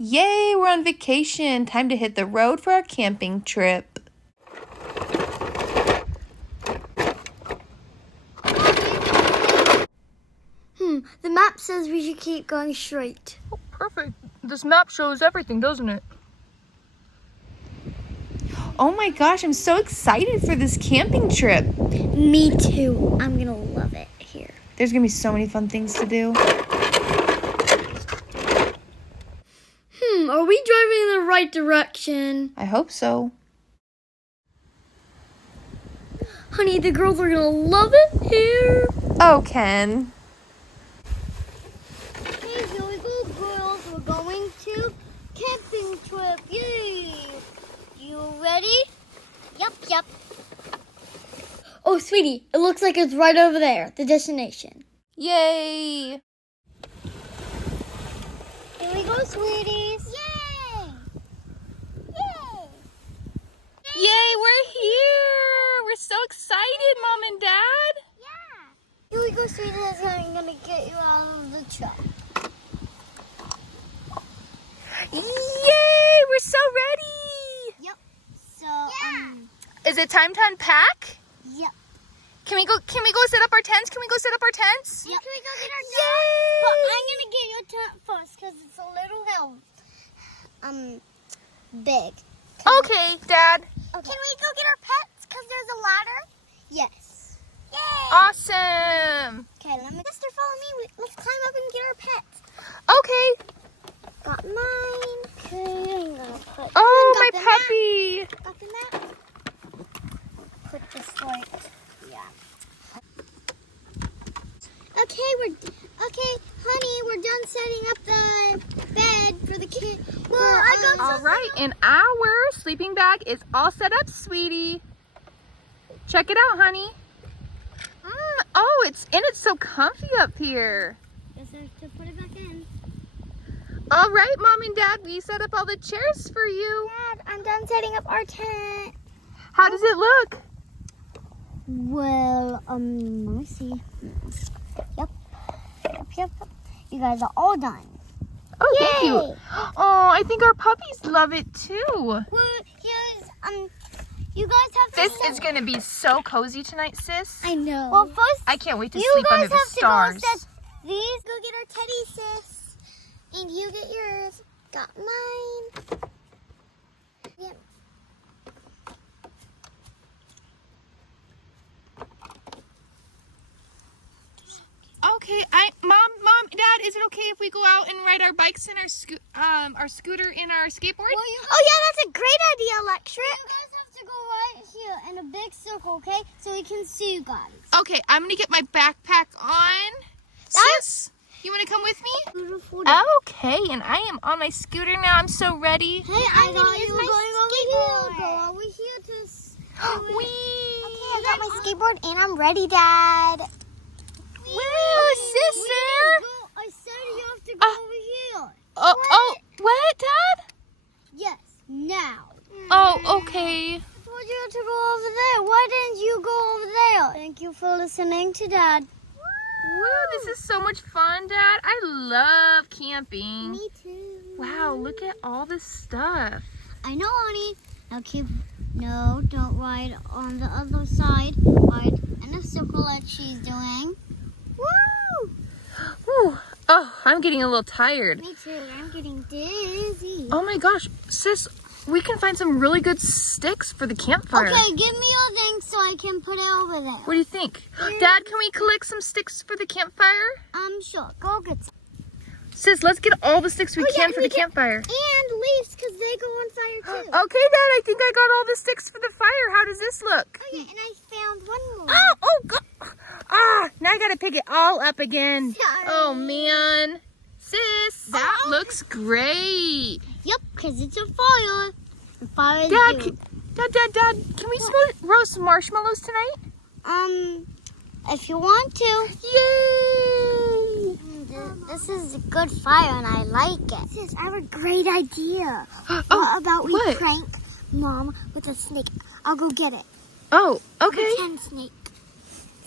Yay, we're on vacation. Time to hit the road for our camping trip. The map says we should keep going straight. Oh, perfect. This map shows everything, doesn't it? Oh my gosh, I'm so excited for this camping trip. Me too. I'm gonna love it here. There's gonna be so many fun things to do. Are we driving in the right direction? I hope so. Honey, the girls are gonna love it here. Oh, Ken. Hey, here we go, girls. We're going to camping trip. Yay! You ready? Yep. Oh, sweetie, it looks like it's right over there, the destination. Yay! Here we go, sweeties. Yay! Yay, we're here! We're so excited, Mom and Dad! Yeah! Here we go, sweeties. I'm gonna get you out of the truck. Yay! We're so ready! Yep. So, Is it time to unpack? Yep. Can we go set up our tents? Can we go set up our tents? Yep. Can we go get our Yay! tent? But I'm gonna get your tent first because it's a little big. Okay, Dad. Okay. Can we go get our pets? Because there's a ladder? Yes. Yay! Awesome. Okay, Sister, follow me. Let's climb up and get our pets. Okay. Got mine. Okay, I'm gonna put. Oh, got my the puppy. Mat. Got the mat. Put this right. Yeah. Okay, honey, we're done setting up the bed for the kid. All right, and our sleeping bag is all set up, sweetie. Check it out, honey. Oh, it's so comfy up here. Guess I have to put it back in. All right, Mom and Dad, we set up all the chairs for you. Dad, I'm done setting up our tent. How does it look? Well, let me see. Yep. You guys are all done. Oh, thank you. Yay! Oh, I think our puppies love it too. Well, here's, you guys have to This is gonna be so cozy tonight, sis. I know. Well, first, I can't wait to you sleep guys under the have stars. to go set these. Go get our teddy, sis. And you get yours. Got mine. Yep. Okay, Mom, Dad, is it okay if we go out and ride our bikes and our scooter and our skateboard? Oh yeah, that's a great idea, Electric. You guys have to go right here in a big circle, okay? So we can see you guys. Okay, I'm gonna get my backpack on. Sis, you wanna come with me? Beautiful. Okay, and I am on my scooter now. I'm so ready. Hey, I'm going over here. Go over here to. Whee! Okay, I got my skateboard and I'm ready, Dad. Woo, sister! I said you have to go over here. What, Dad? Yes, now. Oh, okay. I told you to go over there. Why didn't you go over there? Thank you for listening to Dad. Woo, this is so much fun, Dad. I love camping. Me too. Wow, look at all this stuff. I know, honey. Now don't ride on the other side. Ride in a circle like she's doing. Woo! Woo. Oh, I'm getting a little tired. Me too. I'm getting dizzy. Oh my gosh, sis, we can find some really good sticks for the campfire. Okay, give me your thing so I can put it over there. What do you think? Dad, can we collect some sticks for the campfire? Sure. Go get some. Sis, let's get all the sticks we can for the campfire. And leaves, because they go on fire too. Okay, Dad, I think I got all the sticks for the fire. How does this look? Oh, yeah, and I found one more. Oh, God. Now I gotta pick it all up again. Sorry. Oh, man. Sis, that looks great. Yep, because it's a fire. The fire is Dad, due. Dad, can we roast marshmallows tonight? If you want to. Yay! This is a good fire and I like it. Sis, I have a great idea. What about we prank Mom with a snake? I'll go get it. Oh, okay. Pretend snake.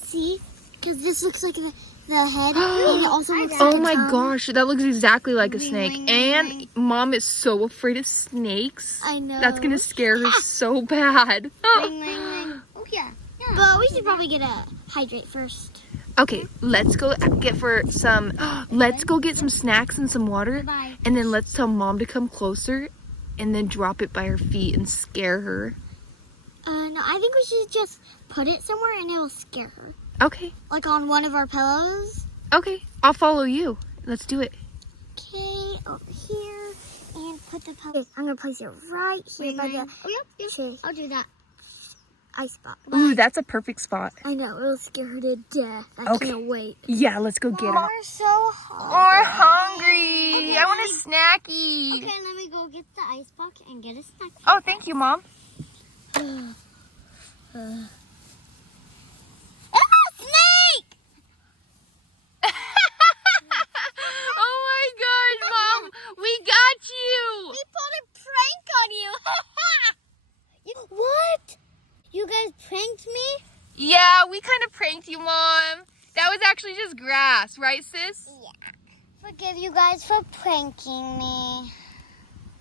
See? Because this looks like the the head, and it also looks like Oh a my tongue. gosh, that looks exactly like a Ring, snake. ring, And ring. Mom is so afraid of snakes. I know. That's gonna scare her so bad. Ring, ring, ring. Oh yeah. But we should probably get a hydrate first. Okay, let's go get some snacks and some water. Bye. And then let's tell Mom to come closer and then drop it by her feet and scare her. No, I think we should just put it somewhere and it'll scare her. Okay, Like on one of our pillows. okay, I'll follow you. Let's do it. Okay, over here. And put the pillow. I'm going to place it right here by the tree. I'll do that. Ice spot. Ooh, that's a perfect spot. I know, it'll scare her to death. I Okay. can't wait. Yeah, let's go get her. We're so hungry. We're hungry. Okay, I want a snacky. Okay, let me go get the ice box and get a snack. Oh, thank you, Mom. Snake! Oh my gosh, Mom, we got you. We pulled a prank on you. What? You guys pranked me? Yeah, we kind of pranked you, Mom. That was actually just grass, right, sis? Yeah. Forgive you guys for pranking me.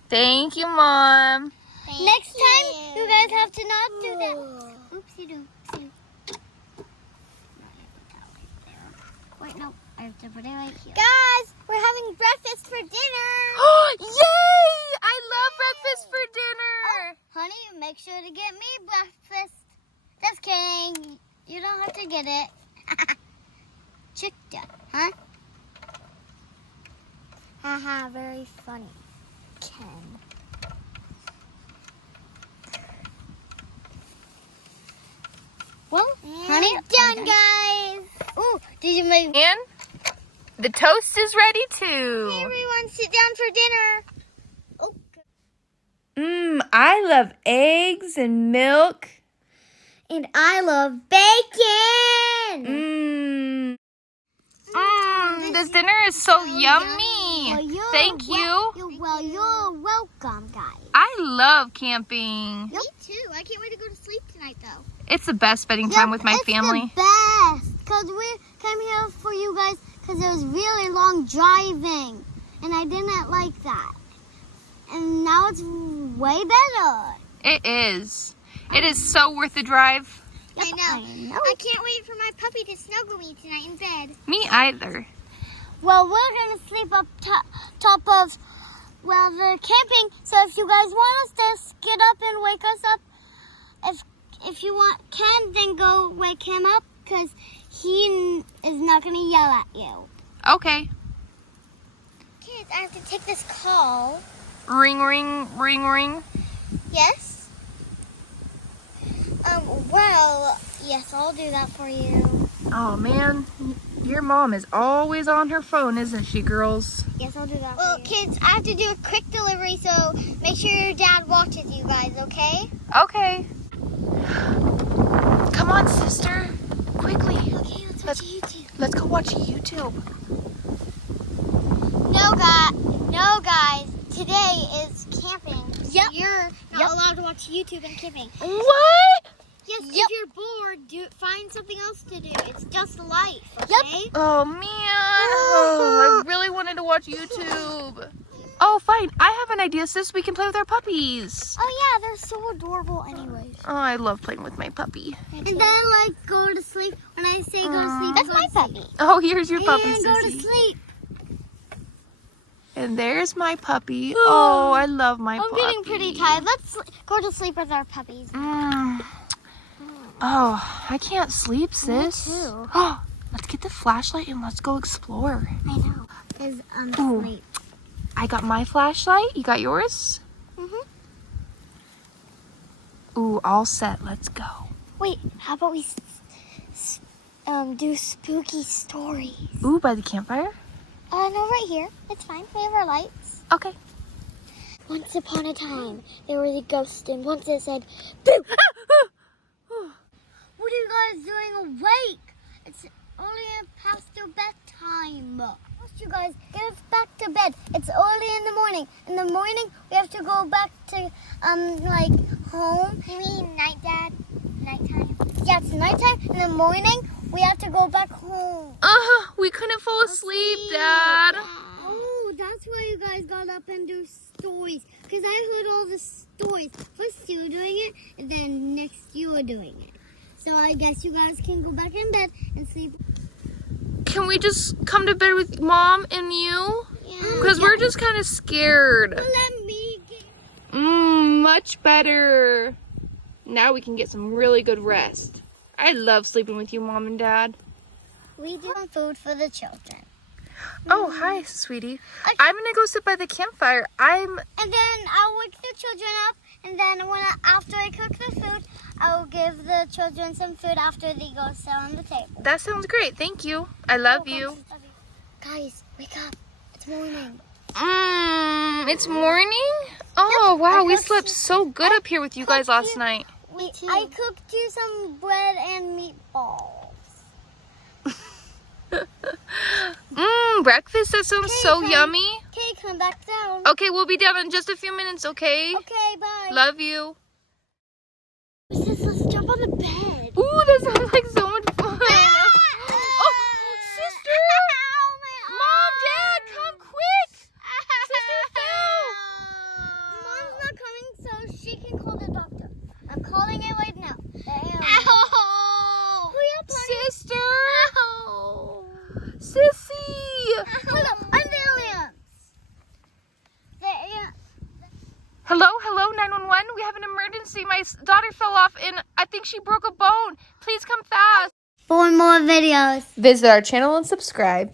Thank you, Mom. Next time, you guys have to not do that. Oopsie doopsie. Wait, no. I have to put it right here. Guys, we're having breakfast for dinner. Yay! I love breakfast for dinner. Honey, make sure to get me breakfast. Just kidding. You don't have to get it. Chicken, huh? Haha, very funny. Ken. Well, honey, done, guys. Ooh, did you make... And the toast is ready too. Everyone sit down for dinner. Oh. I love eggs and milk. And I love bacon. This dinner is so yummy. Well, Thank you. You're welcome, guys. I love camping. Me too. I can't wait to go to sleep tonight, though. It's the best spending time with my family. It's the best. Because we came here for you guys because it was really long driving. And I didn't like that. And now it's way better. It is. It is so worth the drive. Yep, I know. I can't wait for my puppy to snuggle me tonight in bed. Me either. Well, we're going to sleep up top of, the camping. So if you guys want us to get up and wake us up, if you want Ken, then go wake him up because he is not going to yell at you. Okay. Kids, I have to take this call. Ring, ring, ring, ring. Yes? Yes, I'll do that for you. Oh, man. Your mom is always on her phone, isn't she, girls? Yes, I'll do that for you. Well, kids, I have to do a quick delivery, so make sure your dad watches you guys, okay? Okay. Come on, sister. Quickly. Okay, let's watch YouTube. Let's go watch YouTube. No, guys. Today is camping. Yep. You're not allowed to watch YouTube and camping. What? Yes, if you're bored, find something else to do. It's just life, okay? Oh, man. Oh, I really wanted to watch YouTube. Oh, fine. I have an idea, sis. We can play with our puppies. Oh, yeah, they're so adorable anyways. Oh, I love playing with my puppy. And then, go to sleep. When I say go to sleep, that's my puppy. Oh, here's your puppy, And go to Sissy. sleep. And there's my puppy. Oh, I love my puppy. I'm getting pretty tired. Let's go to sleep with our puppies. Oh, I can't sleep, sis. Me too. Oh, let's get the flashlight and let's go explore. I know. Ooh. Sleep. I got my flashlight. You got yours? Ooh, all set. Let's go. Wait, how about we do spooky stories? Ooh, by the campfire? No, right here. It's fine. We have our lights. Okay. Once upon a time, there was a ghost, and once it said, "Boo!" What are you guys doing awake? It's only past your bedtime. Must you guys get us back to bed? It's early in the morning. In the morning, we have to go back to, home. You mean night, Dad? Nighttime? Yeah, it's nighttime. In the morning, We have to go back home. We couldn't fall asleep, Dad. Oh, that's why you guys got up and do stories. Because I heard all the stories. First you were doing it, and then next you were doing it. So I guess you guys can go back in bed and sleep. Can we just come to bed with Mom and you? Yeah. Because we're just kind of scared. Let me get... Much better. Now we can get some really good rest. I love sleeping with you, Mom and Dad. We do some food for the children. Oh, hi, sweetie. I'm going to go sit by the campfire. And then I'll wake the children up, and then after I cook the food, I'll give the children some food after they go sit on the table. That sounds great. Thank you. I love you. Guys, wake up. It's morning. It's morning? Oh, wow. We cooked slept so good up here with you guys last night. I cooked you some bread and meatballs. Breakfast? That sounds so yummy. Okay, come back down. Okay, we'll be down in just a few minutes, okay? Okay, bye. Love you. Sis, let's jump on the bed. Ooh, that sounds like so much fun. Oh, sister! Mom, Dad, come quick! Sister fell! Mom's not coming, so she can call the doctor. I'm calling it right now. Ow! Hurry up, honey. Sister! Sissy! Hold up, I'm the aliens. Hello, 911. We have an emergency. My daughter fell off and I think she broke a bone. Please come fast. For more videos, Visit our channel and subscribe.